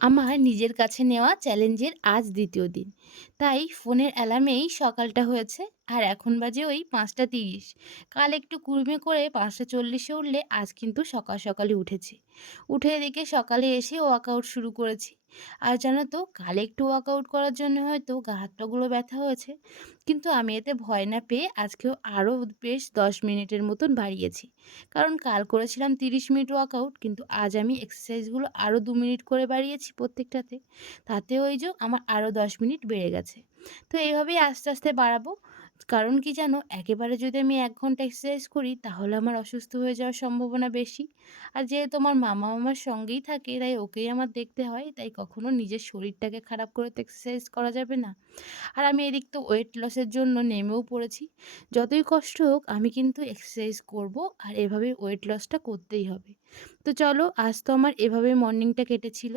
আমার নিজের কাছে নেওয়া চ্যালেঞ্জের আজ দ্বিতীয় দিন। তাই ফোনের অ্যালার্মেই সকালটা হয়েছে। আর এখন বাজে ওই ৫টা ৩০। কাল একটু কুড়েমি করে ৫টা ৪০-এ উঠলে আজ কিন্তু সকাল সকালই উঠেছি। উঠে এদিকে সকালে এসে ওয়ার্কআউট শুরু করেছি। আর জানো তো, কাল একটু ওয়ার্কআউট করার জন্য হয়তো গা হাত পাগুলো ব্যথা হয়েছে। কিন্তু আমি এতে ভয় না পেয়ে আজকেও আরও বেশ ১০ মিনিটের মতন বাড়িয়েছি। কারণ কাল করেছিলাম ৩০ মিনিট ওয়ার্কআউট, কিন্তু আজ আমি এক্সারসাইজগুলো আরও ২ মিনিট করে বাড়িয়েছি প্রত্যেকটাতে। তাতে ওই যে আমার আরও ১০ মিনিট বেড়ে গেছে। তো এইভাবেই আস্তে আস্তে বাড়াবো। কারণ কি জানো, একেবারে যদি আমি ১ ঘন্টা এক্সারসাইজ করি তাহলে আমার অসুস্থ হয়ে যাওয়ার সম্ভাবনা বেশি। আর যেহেতু আমার মামা আমার সঙ্গেই থাকে, তাই ওকেই আমার দেখতে হয়। তাই কখনো নিজের শরীরটাকে খারাপ করে তো এক্সারসাইজ করা যাবে না। আর আমি এদিক তো ওয়েট লসের জন্য নেমেও পড়েছি। যতই কষ্ট হোক আমি কিন্তু এক্সারসাইজ করব। আর এভাবে ওয়েট লসটা করতেই হবে। তো চলো, আজ তো আমার এভাবে মর্নিংটা কেটেছিল।